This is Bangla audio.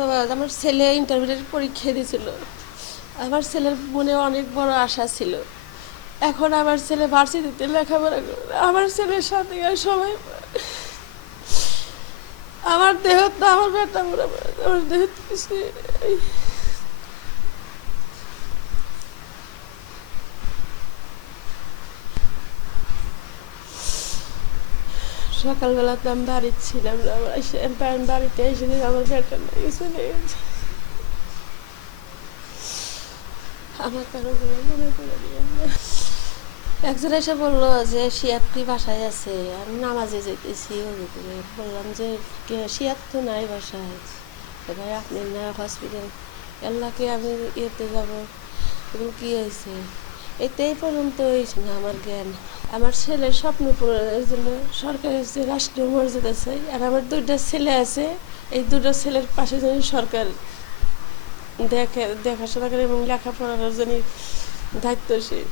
বাবা, আমার ছেলে ইন্টারমিডিয়েট পরীক্ষা দিয়েছিল। আমার ছেলের মনে অনেক বড় আশা ছিল। এখন আমার ছেলে ভার্সিটিতে লেখাপড়া করে। আমার ছেলের সাথে আর সবাই আমার দেহ তো আমার বেটা মোড়া আমার দেহ কিছু সকালবেলা তো আমি বাড়িতে ছিলাম না, বাড়িতে এসে আমার বেটা নিয়ে চলে গেছে। আমার কারো মনে করে নিয়ে একজন এসে বললো যে শিয়াপ্তি বাসায় আছে, আমি নামাজে যেতেছি। বললাম যে শিয়াত তো নাই বাসায়। ভাই আপনি না হসপিটাল আল্লাহকে আমি ইয়েতে যাবো, এগুলো কী হয়েছে? এতেই পর্যন্ত হয়েছে না আমার জ্ঞান। আমার ছেলের স্বপ্ন পূরণের জন্য সরকারের যে রাষ্ট্রীয় মর্যাদা চাই। আর আমার দুইটা ছেলে আছে, এই দুটো ছেলের পাশে যেন সরকার দেখাশোনা করে এবং লেখাপড়ার জন্য দায়িত্বশীল।